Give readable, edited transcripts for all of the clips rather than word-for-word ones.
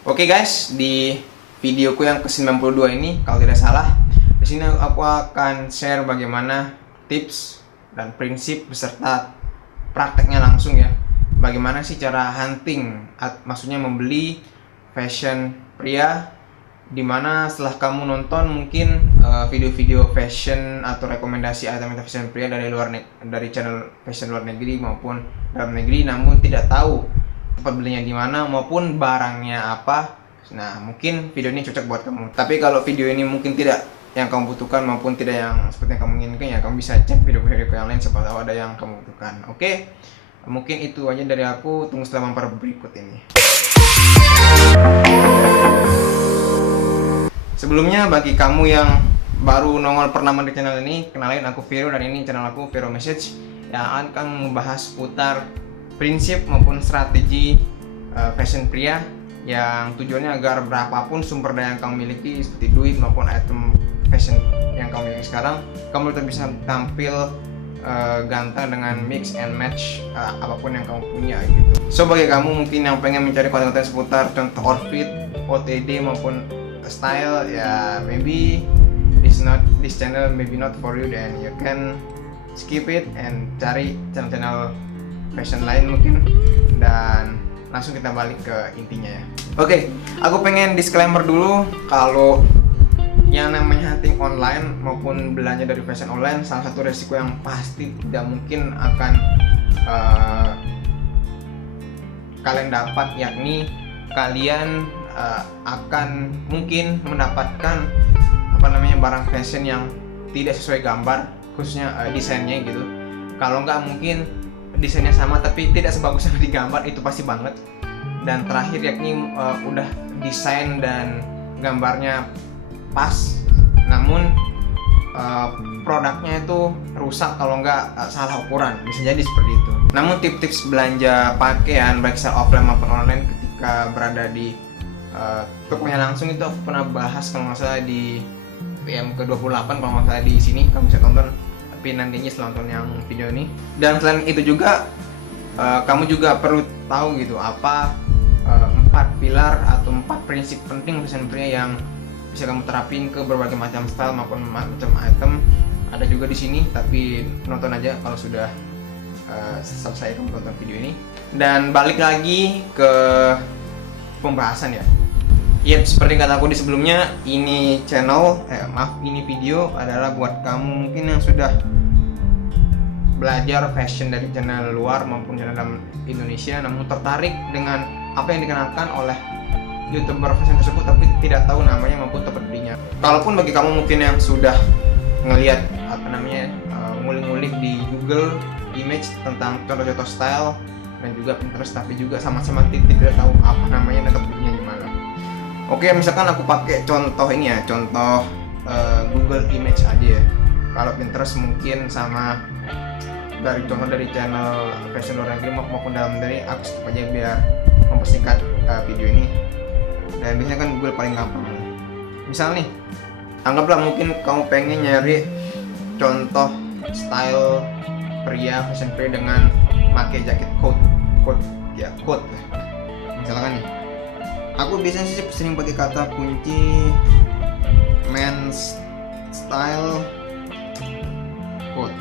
Oke guys, di videoku yang ke-92 ini, kalau tidak salah, di sini aku akan share bagaimana tips dan prinsip beserta prakteknya langsung ya. Bagaimana sih cara hunting, maksudnya membeli fashion pria, dimana setelah kamu nonton mungkin video-video fashion atau rekomendasi item fashion pria dari channel fashion luar negeri maupun dalam negeri, namun tidak tahu tempat belinya di mana maupun barangnya apa. Nah, mungkin video ini cocok buat kamu. Tapi kalau video ini mungkin tidak yang kamu butuhkan maupun tidak yang seperti yang kamu inginkan, ya kamu bisa cek video-video yang lain, siapa tahu ada yang kamu butuhkan. Oke, mungkin itu aja dari aku. Tunggu setelah mampir berikut ini. Sebelumnya, bagi kamu yang baru nongol pertama di channel ini, kenalin aku Vero dan ini channel aku Vero Message yang akan membahas putar prinsip maupun strategi fashion pria yang tujuannya agar berapapun sumber daya yang kamu miliki seperti duit maupun item fashion yang kamu miliki sekarang, kamu tetap bisa tampil ganteng dengan mix and match apapun yang kamu punya gitu. So bagi kamu mungkin yang pengen mencari konten-konten seputar contoh outfit, OTD maupun style, ya maybe this channel maybe not for you, then you can skip it and cari channel-channel fashion lain mungkin, dan langsung kita balik ke intinya ya. Oke, aku pengen disclaimer dulu kalau yang namanya hunting online maupun belanja dari fashion online, salah satu resiko yang pasti tidak mungkin akan kalian dapat, yakni kalian akan mungkin mendapatkan barang fashion yang tidak sesuai gambar, khususnya desainnya gitu. Kalau nggak mungkin desainnya sama tapi tidak sebagus yang digambar, itu pasti banget. Dan terakhir yakni udah desain dan gambarnya pas, namun produknya itu rusak kalau nggak salah ukuran, bisa jadi seperti itu. Namun tips-tips belanja pakaian baik secara offline maupun online ketika berada di tokonya langsung itu aku pernah bahas kalau nggak salah di PM ke-28, kalau nggak salah di sini kamu bisa tonton, tapi nantinya setelah nonton yang video ini. Dan selain itu juga kamu juga perlu tahu gitu apa 4 pilar atau 4 prinsip penting fashion pria yang bisa kamu terapin ke berbagai macam style maupun macam item. Ada juga di sini, tapi nonton aja kalau sudah selesai kamu tonton video ini. Dan balik lagi ke pembahasan ya. Yep, seperti kataku di sebelumnya, ini ini video adalah buat kamu mungkin yang sudah belajar fashion dari channel luar maupun channel dalam Indonesia, namun tertarik dengan apa yang dikenalkan oleh YouTuber fashion tersebut tapi tidak tahu namanya maupun tempat belinya. Kalaupun bagi kamu mungkin yang sudah ngelihat ngulik-ngulik di Google Image tentang contoh-contoh style dan juga Pinterest, tapi juga sama-sama tidak tahu apa namanya dan tempat belinya di mana. Oke, misalkan aku pakai contoh ini ya, contoh Google Image aja ya. Kalau Pinterest mungkin sama dari channel fashion luar negeri maupun dalam negeri, aku skip aja biar mempersingkat video ini. Dan biasanya kan Google paling gampang. Misal nih, anggaplah mungkin kamu pengen nyari contoh style pria, fashion pria dengan pakai jaket coat. Misalkan nih, aku biasanya sih sering pakai kata kunci men's style coat.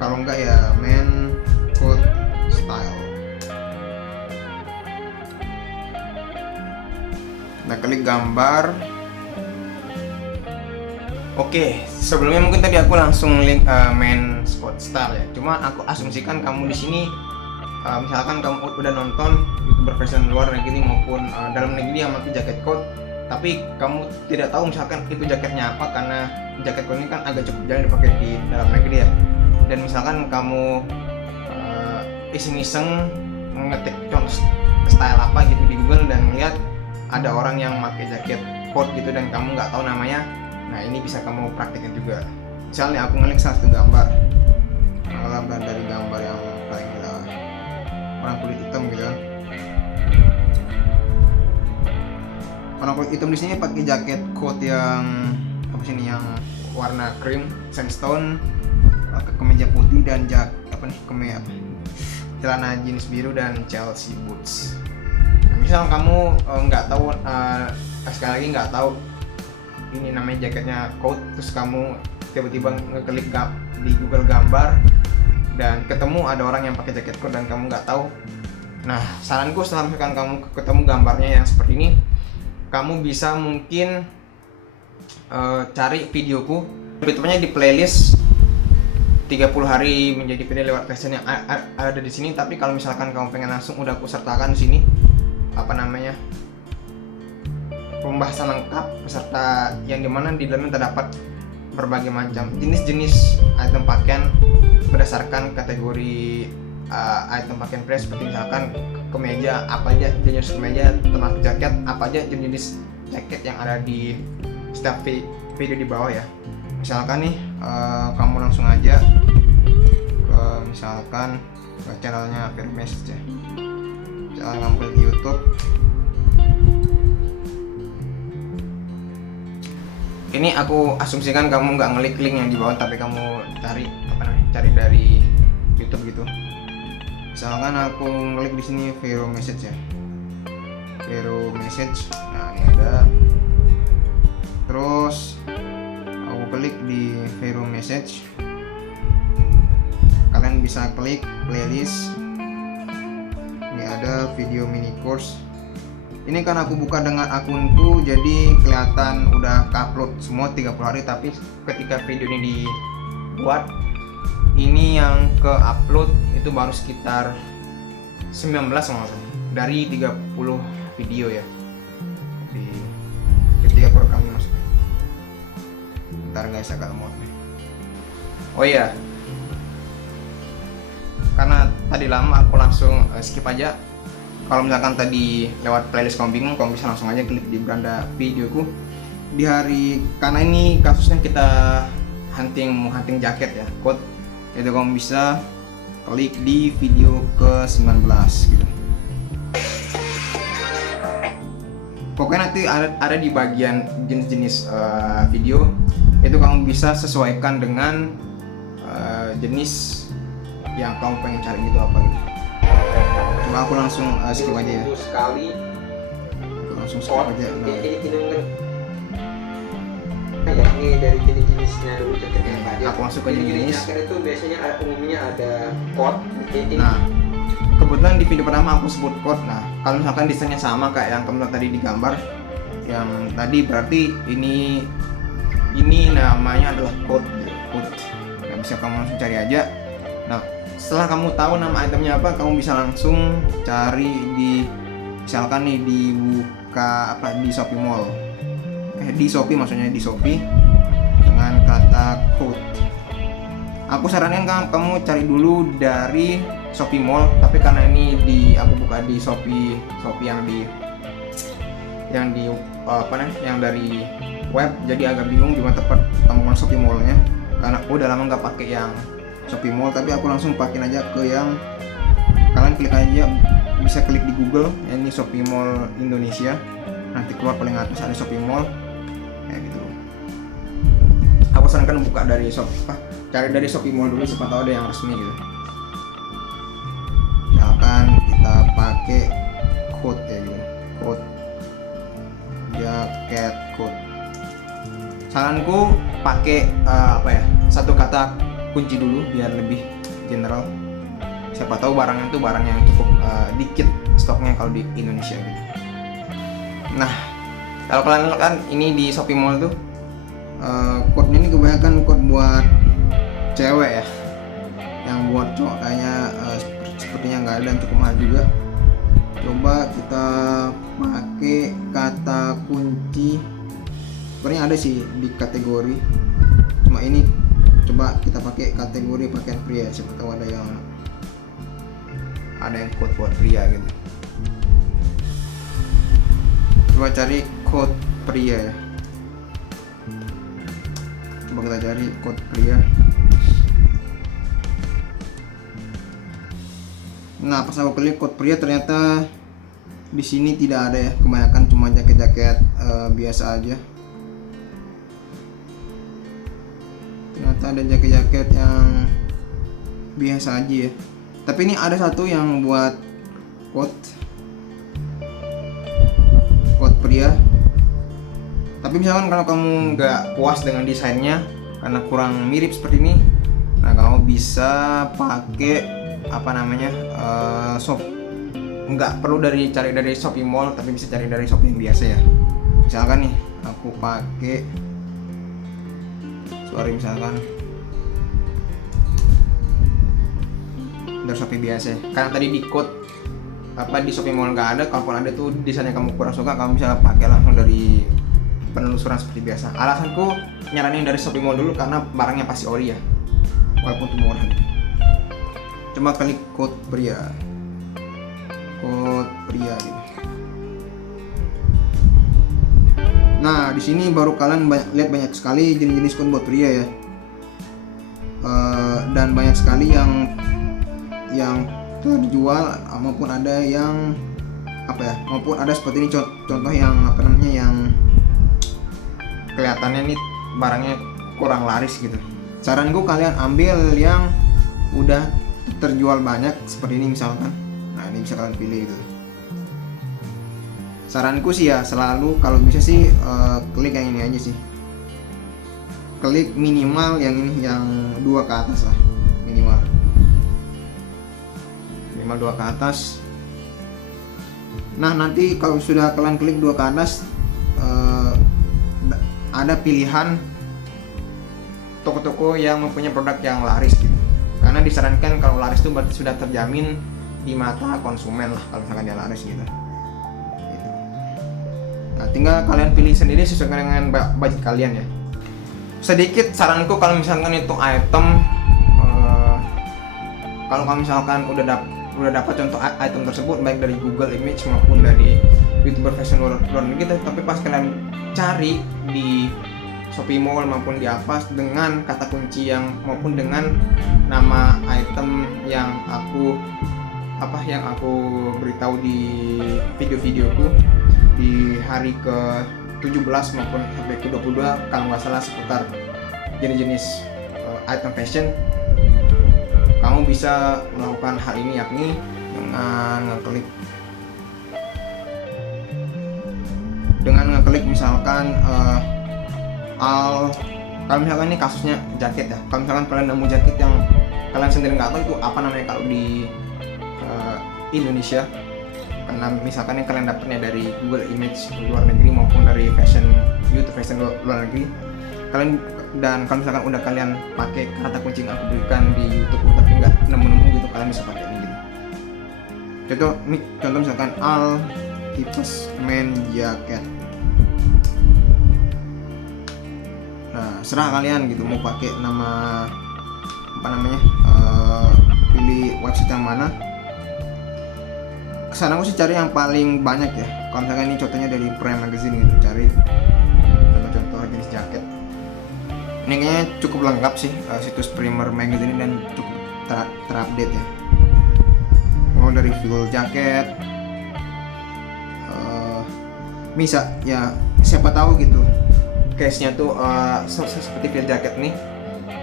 Kalau enggak ya men coat style. Nah, klik gambar. Oke, sebelumnya mungkin tadi aku langsung link men coat style ya. Cuma aku asumsikan kamu di sini misalkan kamu udah nonton YouTuber fashion luar negeri maupun dalam negeri yang pakai jaket coat, tapi kamu tidak tahu misalkan itu jaketnya apa, karena jaket coat ini kan agak cukup jarang dipakai di dalam negeri ya. Dan misalkan kamu iseng-iseng ngetik contoh style apa gitu di Google dan melihat ada orang yang pakai jaket coat gitu dan kamu nggak tahu namanya, nah ini bisa kamu praktekkan juga. Misalnya aku ngelik salah satu gambar, dan dari gambar yang paling orang kulit hitam gitu kan. Orang kulit hitam di sini pakai jaket coat yang yang warna cream sandstone, pakai kemeja putih dan celana jeans biru dan Chelsea boots. Nah, misal kamu nggak tahu, sekali lagi nggak tahu ini namanya jaketnya coat, terus kamu tiba-tiba ngeklik di Google gambar dan ketemu ada orang yang pakai jaket coat dan kamu nggak tahu. Nah, saranku setelah misalkan kamu ketemu gambarnya yang seperti ini, kamu bisa mungkin cari videoku, YouTube-nya di playlist 30 hari menjadi PD lewat fashion yang ada di sini. Tapi kalau misalkan kamu pengen langsung, udah aku sertakan di sini pembahasan lengkap beserta yang dimana di dalamnya terdapat berbagai macam jenis-jenis item pakaian berdasarkan kategori item pakaian pria, seperti misalkan kemeja, apa aja jenis kemeja, termasuk jaket, apa aja jenis jaket yang ada di setiap video di bawah ya. Misalkan nih kamu langsung aja ke misalkan ke channelnya Vero Message ya, jangan ngambil di YouTube. Ini aku asumsikan kamu nggak ngelik link yang di bawah, tapi kamu cari dari YouTube gitu. Misalkan aku ngelik di sini Vero Message ya, Vero Message. Nah, ini ada. Terus aku klik di Vero Message. Kalian bisa klik playlist. Ini ada video mini course. Ini kan aku buka dengan akunku, jadi kelihatan udah upload semua 30 hari, tapi ketika video ini dibuat, ini yang ke upload itu baru sekitar 19 dari 30 video ya. Di ketika aku rekam maksudnya. Bentar guys, agak lemot nih. Oh iya, karena tadi lama aku langsung skip aja. Kalau misalkan tadi lewat playlist kamu bingung, kamu bisa langsung aja klik di beranda videoku di hari, karena ini kasusnya kita mau hunting jaket ya, coat. Itu kamu bisa klik di video ke-19 gitu. Pokoknya nanti ada di bagian jenis-jenis video, itu kamu bisa sesuaikan dengan jenis yang kamu pengen cari gitu apa gitu. Coba aku langsung skip aja ya. Sekali. Aku langsung skip aja. Ini dari jenis-jenisnya dulu jaketnya tadi. Aku masuk ke jenis. Jaket itu biasanya umumnya ada coat. Nah, kebetulan di video pertama aku sebut coat. Nah, kalau misalkan desainnya sama kayak yang kamu lihat tadi di gambar yang tadi, berarti ini namanya adalah coat. Yang bisa kamu langsung cari aja. Nah, setelah kamu tahu nama itemnya apa, kamu bisa langsung cari di, misalkan nih dibuka di Shopee Mall, di Shopee maksudnya, di Shopee dengan kata coat. Aku saranin kamu cari dulu dari Shopee Mall, tapi karena ini aku buka di Shopee yang dari web, jadi agak bingung di mana tempat temukan Shopee Mall-nya, karena udah lama nggak pakai yang Shopee Mall. Tapi aku langsung pakai aja ke yang kalian klik aja, bisa klik di Google ini Shopee Mall Indonesia, nanti keluar paling atas ada Shopee Mall kayak gitu. Aku sarankan buka dari cari dari Shopee Mall dulu, siapa tahu ada yang resmi gitu. Misalkan kita pakai coat ya gitu, coat jaket coat. Saranku pakai satu kata kunci dulu biar lebih general. Siapa tahu barangnya itu barang yang cukup dikit stoknya kalau di Indonesia gitu. Nah, kalau kalian lihat kan ini di Shopee Mall tuh code-nya ini kebanyakan code buat cewek ya. Yang buat cowok kayaknya sepertinya nggak ada, dan cukup mahal juga. Coba kita pakai kata kunci. Sebenarnya ada sih di kategori, cuma ini coba kita pakai kategori pakaian pria, siapa tahu ada yang code buat pria gitu. Coba cari code pria ya. Coba kita cari code pria. Nah, pas aku klik code pria, ternyata di sini tidak ada ya, kebanyakan cuma jaket-jaket biasa aja. Ternyata ada jaket-jaket yang biasa aja ya. Tapi ini ada satu yang buat coat. pria. Tapi misalkan kalau kamu nggak puas dengan desainnya karena kurang mirip seperti ini, nah kamu bisa pakai apa namanya shop. Nggak perlu cari dari Shopee Mall, tapi bisa cari dari shop yang biasa ya. Misalkan nih aku pakai misalkan dari Shopee biasa. Karena tadi di code di Shopee Mall nggak ada, kalaupun ada tuh desainnya kamu kurang suka, kamu bisa pakai langsung dari penelusuran seperti biasa. Alasanku nyaranin dari Shopee Mall dulu karena barangnya pasti ori ya, walaupun itu murah. Cuma klik code pria gitu. Nah di sini baru kalian lihat banyak sekali jenis-jenis code buat pria ya, dan banyak sekali yang telah dijual, maupun ada yang maupun ada seperti ini contoh yang yang kelihatannya nih barangnya kurang laris gitu. Saranku kalian ambil yang udah terjual banyak seperti ini misalkan. Nah ini bisa kalian pilih gitu. Saranku sih ya selalu kalau bisa sih klik yang ini aja sih. Klik minimal yang ini, yang 2 ke atas lah minimal 2 ke atas. Nah nanti kalau sudah kalian klik 2 ke atas, ada pilihan toko-toko yang mempunyai produk yang laris gitu. Karena disarankan kalau laris itu berarti sudah terjamin di mata konsumen lah kalau misalkan dia laris gitu. Nah tinggal kalian pilih sendiri sesuai dengan budget kalian ya. Sedikit saranku kalau misalkan itu item, kalau kamu misalkan udah dapat contoh item tersebut baik dari Google Image maupun dari YouTuber fashion luar negeri, tapi pas kalian cari di Shopee Mall maupun di Avast dengan kata kunci yang maupun dengan nama item yang aku beritahu di video-videoku di hari ke-17 maupun sampai ke-22 kalau nggak salah seputar jenis-jenis item fashion, kamu bisa melakukan hal ini yakni dengan ngeklik misalkan kalau misalkan ini kasusnya jaket ya, kalau misalkan kalian nemu jaket yang kalian sendiri nggak tahu itu apa namanya kalau di Indonesia, karena misalkan yang kalian dapatnya dari Google Image luar negeri maupun dari YouTube fashion luar negeri, dan kalau misalkan udah kalian pakai kata kunci yang aku berikan di YouTube tapi nggak nemu gitu, kalian bisa pakai ini gitu. Contoh misalkan Al tipes men jaket. Nah serah kalian gitu mau pakai nama pilih website yang mana. Kesana aku sih cari yang paling banyak ya. Kalau misalkan ini contohnya dari Prime Magazine gitu, cari contoh-contoh jenis jaket. Ini kayaknya cukup lengkap sih situs Primer Magazine dan cukup terupdate ya. Mau dari full jaket, bisa ya siapa tahu gitu case-nya tuh seperti full jaket nih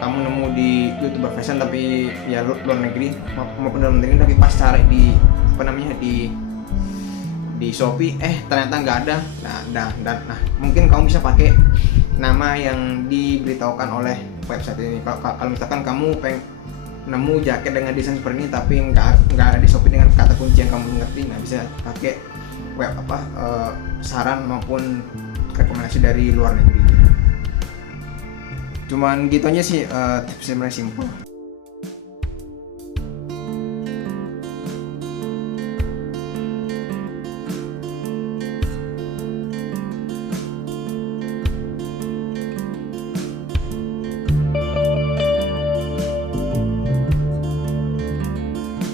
kamu nemu di YouTuber fashion tapi ya luar negeri maupun dalam negeri, tapi pas cari di di Shopee ternyata nggak ada. Nah mungkin kamu bisa pakai nama yang diberitahukan oleh website ini. Kalau misalkan kamu pengen nemu jaket dengan desain seperti ini tapi nggak ada di Shopee dengan kata kunci yang kamu ngerti, nah bisa pakai saran maupun rekomendasi dari luar negeri. Cuman gitu aja sih, tipsnya sebenarnya simpel.